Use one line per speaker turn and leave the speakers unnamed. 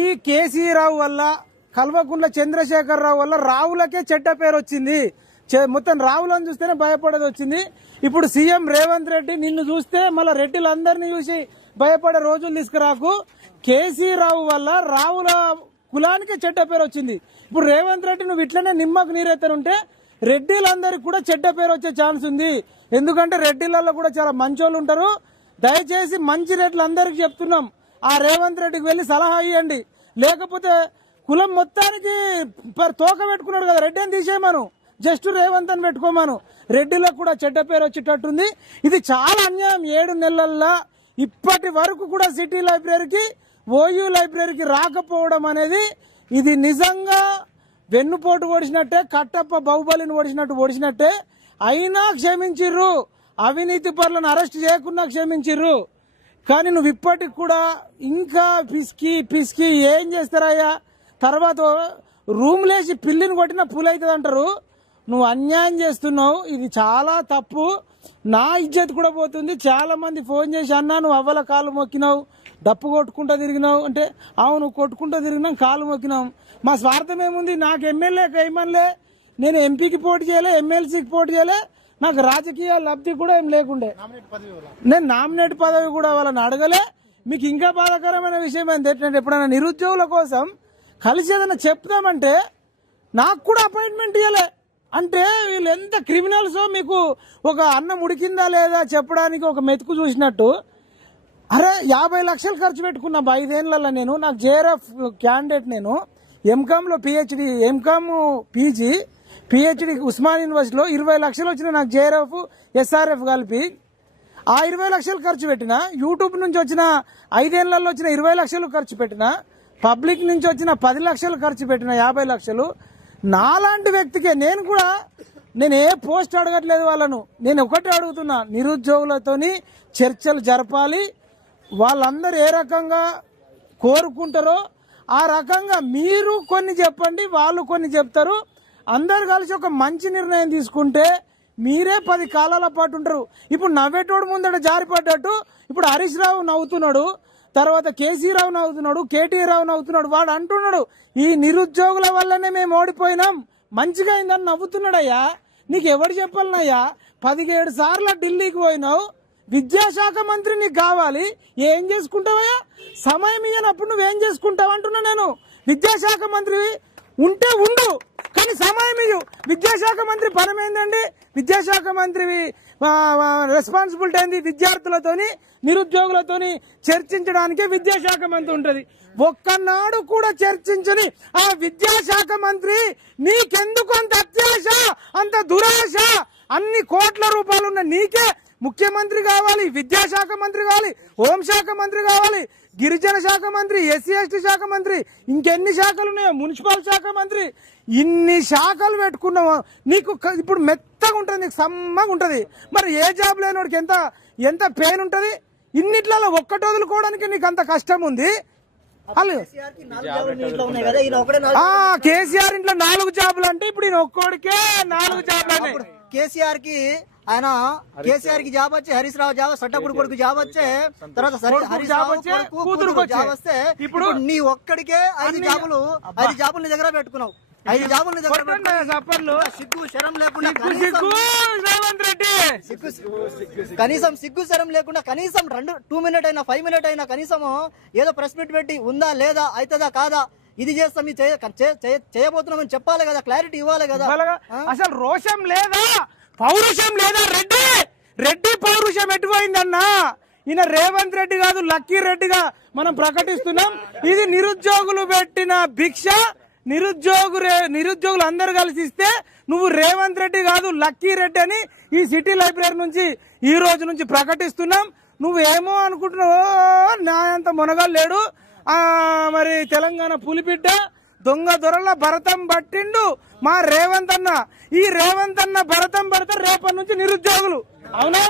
ఈ కేసీ రావు వల్ల కల్వకుంట్ల చంద్రశేఖరరావు వల్ల రావులకే చెడ్డ పేరు వచ్చింది. మొత్తం రావులను చూస్తేనే భయపడేది వచ్చింది. ఇప్పుడు సీఎం రేవంత్ రెడ్డి నిన్ను చూస్తే మళ్ళీ రెడ్డిలందరినీ చూసి భయపడే రోజులు తీసుకురాకు. కేసీ రావు వల్ల రావుల కులానికి చెడ్డ పేరు వచ్చింది. ఇప్పుడు రేవంత్ రెడ్డి నువ్వు ఇట్లనే నిమ్మకు నీరెత్తనుంటే రెడ్డిలందరికి కూడా చెడ్డ పేరు వచ్చే ఛాన్స్ ఉంది. ఎందుకంటే రెడ్డిలలో కూడా చాలా మంచోళ్ళు ఉంటారు. దయచేసి మంచి రెడ్లు అందరికి చెప్తున్నాం. ఆ రేవంత్ రెడ్డికి వెళ్ళి సలహా ఇవ్వండి లేకపోతే కులం మొత్తానికి తోక పెట్టుకున్నాడు కదా రెడ్డి అని తీసేయమను. జస్ట్ రేవంత్ అని పెట్టుకోమాను. రెడ్డిలకు కూడా చెడ్డ పేరు వచ్చేటట్టుంది. ఇది చాలా అన్యాయం. ఏడు నెలల్లో ఇప్పటి వరకు కూడా సిటీ లైబ్రరీకి ఓయూ లైబ్రరీకి రాకపోవడం అనేది ఇది నిజంగా వెన్నుపోటు ఓడిచినట్టే కట్టప్ప బాహుబలిని ఓడిచినట్టు ఓడిచినట్టే. అయినా క్షమించిర్రు. అవినీతి పరులను అరెస్ట్ చేయకుండా క్షమించిర్రు. కానీ నువ్వు ఇప్పటికి కూడా ఇంకా పిసికి పిసికి ఏం చేస్తారయ్యా? తర్వాత రూమ్ లేచి పిల్లిని కొట్టిన పులి అవుతుంది అంటారు నువ్వు అన్యాయం చేస్తున్నావు. ఇది చాలా తప్పు. నా ఇజ్జత్ కూడా పోతుంది. చాలా మంది ఫోన్ చేసి అన్నా నువ్వు అవ్వల కాలు మొక్కినావు. డప్పు కొట్టుకుంటూ తిరిగినావు. అంటే అవును కొట్టుకుంటూ తిరిగినాం కాలు మొక్కినాం. మా స్వార్థం ఏముంది? నాకు ఎమ్మెల్యే కైమన్లే. నేను ఎంపీకి పోటీ చేయలే ఎమ్మెల్సీకి పోటీ చేయలే. నాకు రాజకీయ లబ్ధి కూడా ఏం లేకుండే. నేను నామినేట్ పదవి కూడా వాళ్ళని అడగలే. మీకు ఇంకా బాధాకరమైన విషయం ఏంటంటే ఎప్పుడైనా నిరుద్యోగుల కోసం కలిసి ఏదైనా చెప్తామంటే నాకు కూడా అపాయింట్మెంట్ ఇవ్వలే అంటే వీళ్ళు ఎంత క్రిమినల్సో మీకు ఒక అన్నం ఉడికిందా లేదా చెప్పడానికి ఒక మెతుకు చూసినట్టు. అరే యాభై లక్షలు ఖర్చు పెట్టుకున్నా బా ఐదేళ్ళలో నేను నాకు జేఆర్ఎఫ్ క్యాండిడేట్ నేను ఎంకామ్లో PhD MCom PG PhD Osman యూనివర్సిటీలో ఇరవై లక్షలు వచ్చిన నాకు జేఆర్ఎఫ్ ఎస్ఆర్ఎఫ్ కలిపి. ఆ ఇరవై లక్షలు ఖర్చు పెట్టిన యూట్యూబ్ నుంచి వచ్చిన ఐదేళ్ళలో వచ్చిన ఇరవై లక్షలు ఖర్చు పెట్టిన పబ్లిక్ నుంచి వచ్చిన పది లక్షలు ఖర్చు పెట్టిన యాభై లక్షలు నాలాంటి వ్యక్తికే నేను కూడా నేను ఏ పోస్ట్ అడగట్లేదు వాళ్ళను. నేను ఒకటే అడుగుతున్నా నిరుద్యోగులతోని చర్చలు జరపాలి. వాళ్ళందరూ ఏ రకంగా కోరుకుంటారో ఆ రకంగా మీరు కొన్ని చెప్పండి వాళ్ళు కొన్ని చెప్తారు. అందరు కలిసి ఒక మంచి నిర్ణయం తీసుకుంటే మీరే పది కాలాల పాటు ఉంటారు. ఇప్పుడు నవ్వేటోడు ముందట జారిపడ్డట్టు ఇప్పుడు హరీష్ రావు నవ్వుతున్నాడు తర్వాత కేసీ రావు నవ్వుతున్నాడు కేటీ రావు నవ్వుతున్నాడు వాడు అంటున్నాడు ఈ నిరుద్యోగుల వల్లనే మేము ఓడిపోయినాం మంచిగా అయిందని నవ్వుతున్నాడయ్యా. నీకు ఎవడు చెప్పాలనయ్యా? పదిహేడు సార్లు ఢిల్లీకి పోయినావు విద్యాశాఖ మంత్రి నీకు కావాలి ఏం చేసుకుంటావయ్యా? సమయం ఇయ్యనప్పుడు నువ్వేం చేసుకుంటావు అంటున్నా నేను. విద్యాశాఖ మంత్రి ఉంటే ఉండు. కానీ సమయం ఇయ్యు. విద్యాశాఖ మంత్రి పరం ఏందండి విద్యాశాఖ మంత్రి రెస్పాన్సిబిలిటీ ఏంది? విద్యార్థులతోని నిరుద్యోగులతోని చర్చించడానికే విద్యాశాఖ మంత్రి ఉంటుంది. ఒక్కనాడు కూడా చర్చించని ఆ విద్యాశాఖ మంత్రి నీకెందుకు అంత అత్యాశ అంత దురాశ? అన్ని కోట్ల రూపాయలు ఉన్న నీకే ముఖ్యమంత్రి కావాలి విద్యాశాఖ మంత్రి కావాలి హోంశాఖ మంత్రి కావాలి. గిరిజన శాఖ మంత్రి ఎస్సీ ఎస్టీ శాఖ మంత్రి ఇంకెన్ని శాఖలు ఉన్నాయో? మున్సిపల్ శాఖ మంత్రి. ఇన్ని శాఖలు పెట్టుకున్నావు. నీకు ఇప్పుడు మెత్తగా ఉంటుంది నీకు సమ్మగా ఉంటుంది. మరి ఏ జాబ్ లేనివాడికి ఎంత ఎంత పెయిన్ ఉంటుంది? ఇన్నిట్లలో ఒక్కటి వదులుకోవడానికి నీకు అంత కష్టం ఉంది? కేసీఆర్ ఇంట్లో నాలుగు జాబులు అంటే ఇప్పుడు ఈయన ఒక్కోడికే నాలుగు జాబులు అన్నాయి.
కేసీఆర్కి ఆయన కేసీఆర్కి జాబ్ వచ్చి హరీష్ రావు జాబ్ సట్టకుడు కొడుకు జాబ్ వచ్చే తర్వాత హరీష్
జాబ్
రావు వస్తే
ఇప్పుడు
నీ ఒక్కడికే ఐదు జాబులు ఐదు జాబులు నీ దగ్గర పెట్టుకున్నావు. ఐదు జాబులు దగ్గర సిగ్గు శరం లేకుండా కనీసం
సిగ్గు
శరం లేకుండా కనీసం రెండు టూ మినిట్ అయినా ఫైవ్ మినిట్ అయినా కనీసం ఏదో ప్రెస్ మీట్ పెట్టి ఉందా లేదా అవుతుందా కాదా ఇది చేస్తాం చేయబోతున్నామని చెప్పాలి కదా క్లారిటీ ఇవ్వాలి కదా.
అసలు రోషం లేదా? పౌరుషం లేదా రెడ్డి? రెడ్డి పౌరుషం ఎటుపోయిందన్నా ఈయన రేవంత్ రెడ్డి కాదు లక్కీ రెడ్డిగా మనం ప్రకటిస్తున్నాం. ఇది నిరుద్యోగులు పెట్టిన భిక్ష. నిరుద్యోగు నిరుద్యోగులు అందరు కలిసి ఇస్తే నువ్వు రేవంత్ రెడ్డి కాదు లక్కీ రెడ్డి అని ఈ సిటీ లైబ్రరీ నుంచి ఈ రోజు నుంచి ప్రకటిస్తున్నాం. నువ్వేమో అనుకుంటున్నావు నా అంత మునగాలు లేడు మరి తెలంగాణ పులిబిడ్డ దొంగ దొరల భరతం పట్టిండు మా రేవంత్ అన్న ఈ రేవంత్ అన్న భరతం పడితే రేపటి నుంచి నిరుద్యోగులు. అవునా?